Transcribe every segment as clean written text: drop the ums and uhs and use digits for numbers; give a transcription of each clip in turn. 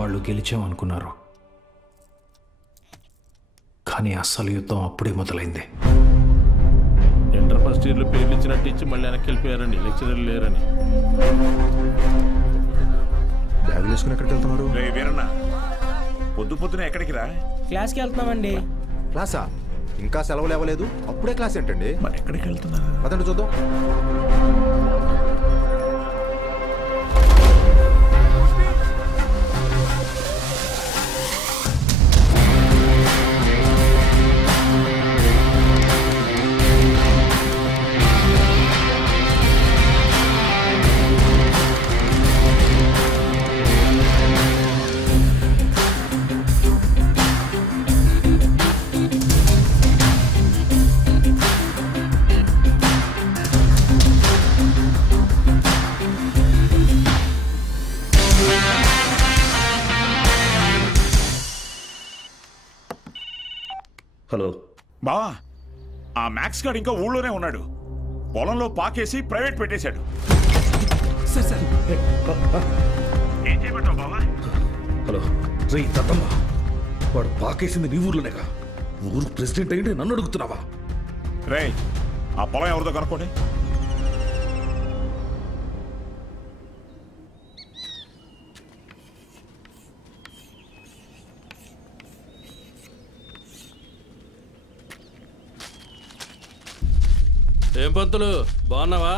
వాళ్ళు గెలిచామనుకున్నారు. కానీ అసలు యుద్ధం అప్పుడే మొదలైంది. ఇంటర్ ఫస్ట్ ఇయర్లో పేర్లు ఇచ్చినట్టు ఇచ్చి మళ్ళీ వెనక్కి వెళ్ళిపోయారండి, లెక్చరర్లు లేరని. బ్యాగులు వేసుకుని ఎక్కడికి వెళ్తున్నారు? వీరన్న, పొద్దున ఎక్కడికి రా? క్లాస్కి వెళ్తున్నామండి. క్లాసా? ఇంకా సెలవులు ఇవ్వలేదు, అప్పుడే క్లాస్ ఏంటండి? మరి ఎక్కడికి వెళ్తున్నారు? పదండి చూద్దాం. హలో బావా, ఆ మ్యాక్స్ గార్డ్ ఇంకా ఊళ్ళోనే ఉన్నాడు. పొలంలో పాకేసి ప్రైవేట్ పెట్టేశాడు. ఏం చేయమంటావు బావా? హలో రే తత్తమ్మ, వాడు పాకేసింది నీ ఊర్లోనేగా. ఊరు ప్రెసిడెంట్ అయ్యింటే నన్ను అడుగుతున్నావా? రే, ఆ పొలం ఎవరిదో కనుక్కోండి. ఏం పంతులు, బాగున్నావా?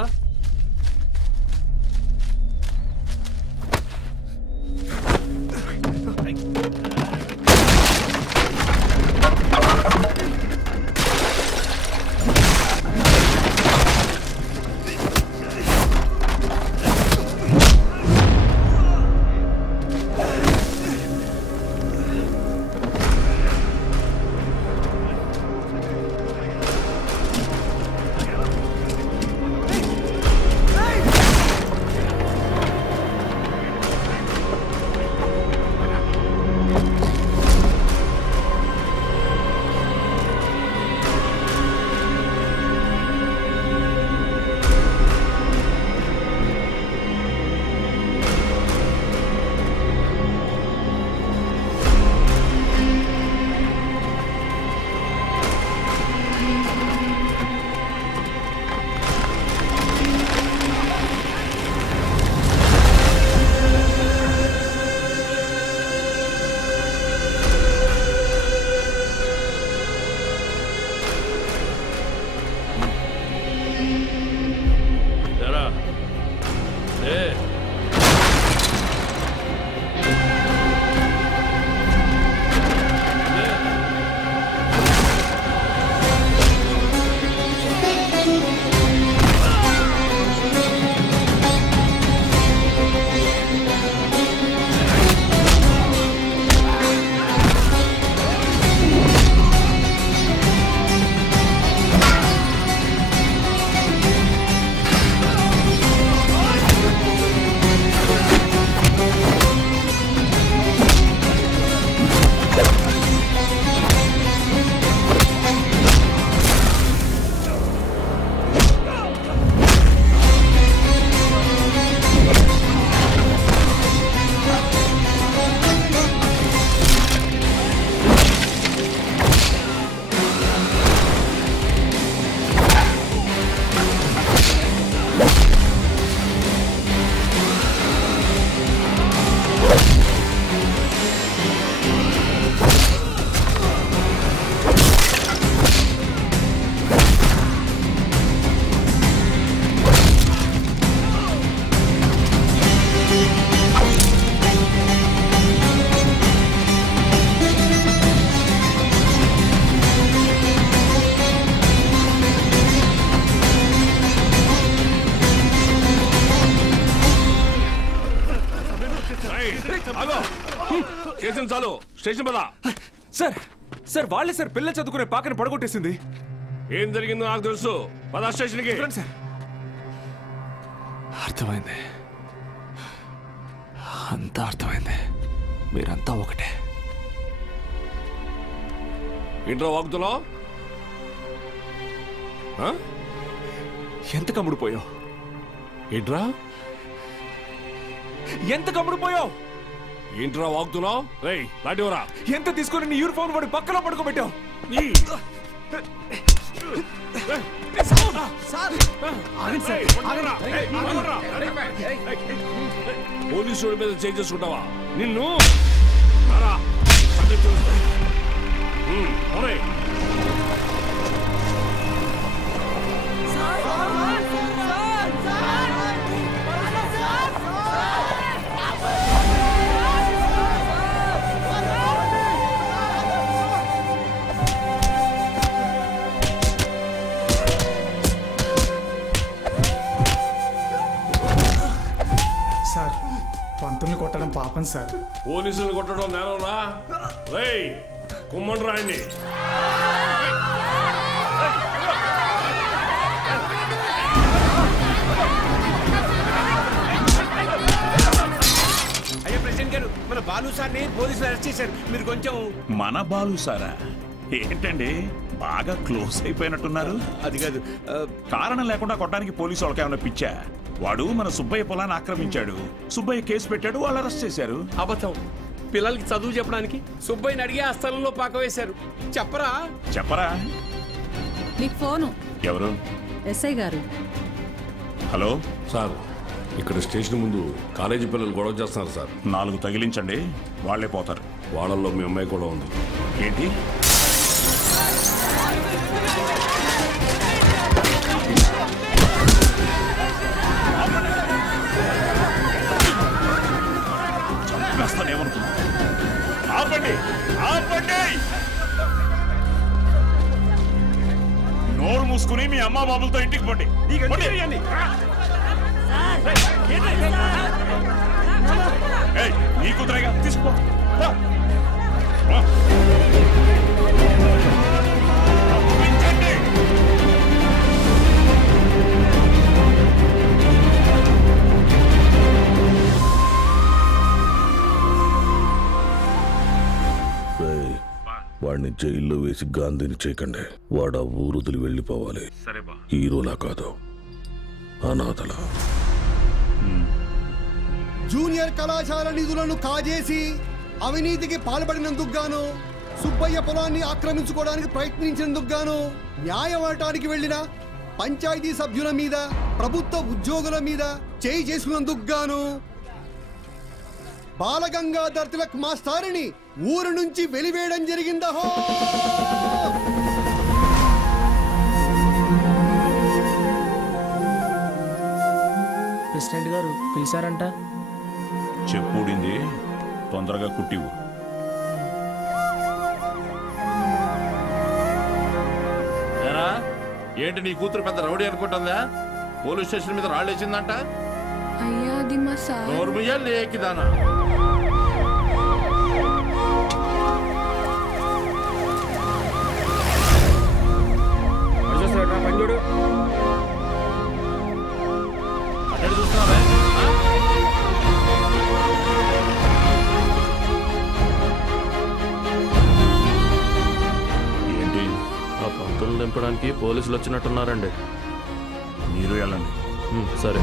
చాలు స్టేషన్ పద. సార్ సార్ వాళ్ళే సార్ పిల్లలు చదువుకునే పాకని పడగొట్టేసింది. ఏం జరిగిందో నాకు తెలుసు, పద స్టేషన్కి. సార్ అర్థమైంది, అంతా అర్థమైంది. మీరంతా ఒకటే. ఇంట్లో వాగుతున్నావు? ఎంత కమ్ముడుపోయావు? ఏంట్రా ఎంత కమ్ముడుపోయావు? ఏంట్రా వాగుతున్నావు? రేయ్ లాంటివరా ఎంత తీసుకుని నీ యూనిఫామ్ వాడి పక్కన పడుకోబెట్టావు? పోలీసు మీద చేంజ్ చేసుకుంటావా? నిన్ను సార్ పంతుల్ని కొట్టడం పాపం సార్. పోలీసులు కొట్టడం నేనంరా? రేయ్ కుమ్మండి రాయండి. అయ్యా ప్రెసిడెంట్ గారు, మన బాలు సార్ని పోలీసులు అరెస్ట్ చేశారు. మీరు కొంచెం. మన బాలు సారా? ఏంటండి బాగా క్లోజ్ అయిపోయినట్టున్నారు? అది కాదు, కారణం లేకుండా కొట్టడానికి పోలీసు వాళ్ళకి ఏమైనా పిచ్చా? వాడు మన సుబ్బయ్య పొలాన్ని ఆక్రమించాడు, సుబ్బయ్య కేసు పెట్టాడు, వాళ్ళు అరెస్ట్ చేశారు. అబద్ధం. పిల్లలకి చదువు చెప్పడానికి సుబ్బయ్యని అడిగి ఆ స్థలంలో పాక వేశారు. చెప్పరా? చెప్పరా? మీకు ఫోను. ఎవరు? ఎస్ఐ గారు. హలో సార్, ఇక్కడ స్టేషన్ ముందు కాలేజీ పిల్లలు గొడవ చేస్తున్నారు సార్. 4 తగిలించండి, వాళ్లే పోతారు. వాళ్ళల్లో మీ అమ్మాయి కూడా ఉంది. ఏంటి? చంపేస్తానేమనుకున్నా? ఆపండి, ఆపండి! నోరు మూసుకుని మీ అమ్మ బాబులతో ఇంటికి పోండి. నీ కూతురేగా, తీసుకో. వాడిని జైల్లో వేసి గాంధీని చేయకండి. వాడు ఆ ఊరుదులు వెళ్ళిపోవాలి. హీరోలా కాదు, అనాథలా. జూనియర్ కళాశాల నిధులను కాజేసి అవినీతికి పాల్పడినందుకు గాను, సుబ్బయ్య పొలాన్ని ఆక్రమించుకోవడానికి ప్రయత్నించినందుకు గాను, న్యాయం అడటానికి వెళ్లిన పంచాయతీ సభ్యుల మీద, ప్రభుత్వ ఉద్యోగుల మీద చేయి చేసుకున్నందుకు గాను బాలగంగాధర్ తిలక్ మాస్టారిని ఊరు నుంచి వెలివేయడం జరిగిందహో. ప్రెసిడెంట్ గారు పిలిచారంట. చెప్పుడింది, తొందరగా కుట్టివు. ఏంటి నీ కూతురు పెద్ద రౌడీ అనుకుంటుందా? పోలీస్ స్టేషన్ మీద రాళ్ళేసిందంట. అయ్యా అది మా సార్. నోర్మియాలు లేకిదానా? పంజుడు అక్కడ చూస్తున్నావా? ఏంటి? ఆ పంతులు నింపడానికి పోలీసులు వచ్చినట్టున్నారండి. మీరు వెళ్ళండి. సరే.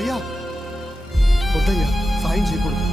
అయ్యా వద్దయ్యా, సాయం చేయకూడదు.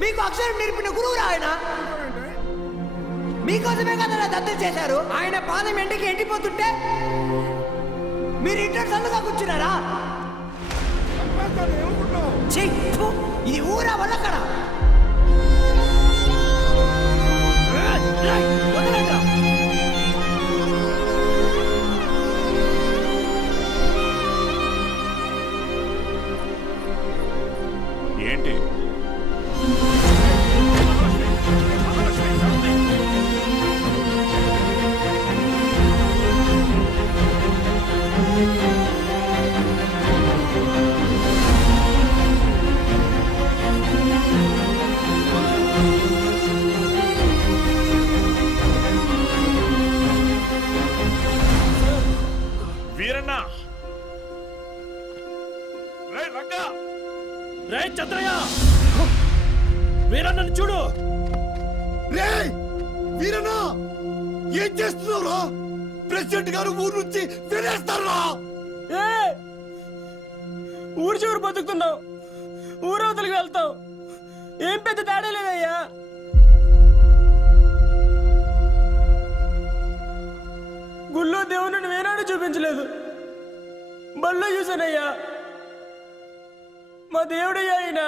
మీకు అక్షరం నేర్పిన గురువు ఆయన మీకోసమే కదా దత్తత చేశారు. ఆయన పాదం ఎండకి ఎండిపోతుంటే మీరు ఇంటర్ చల్లుగా కూర్చున్నారా? ఇది ఊరా వల్లకడా? ఏంటి వీరన్న రే రంగా రే చంద్రయ్య వీరన్నను చూడు. రే వీరన్నా ఏం చేస్తున్నావురా? ప్రెసిడెంట్ గారు ఊరు నుంచి వెళ్ళేస్తారా? ఊరు చివరి బతుకుతున్నావు, ఊరవతలికి వెళ్తావు, ఏం పెద్ద తేడా లేదయ్యా. గుళ్ళో దేవుని వేనాడు చూపించలేదు, బళ్ళో చూసానయ్యా. మా దేవుడయ్యా ఆయన.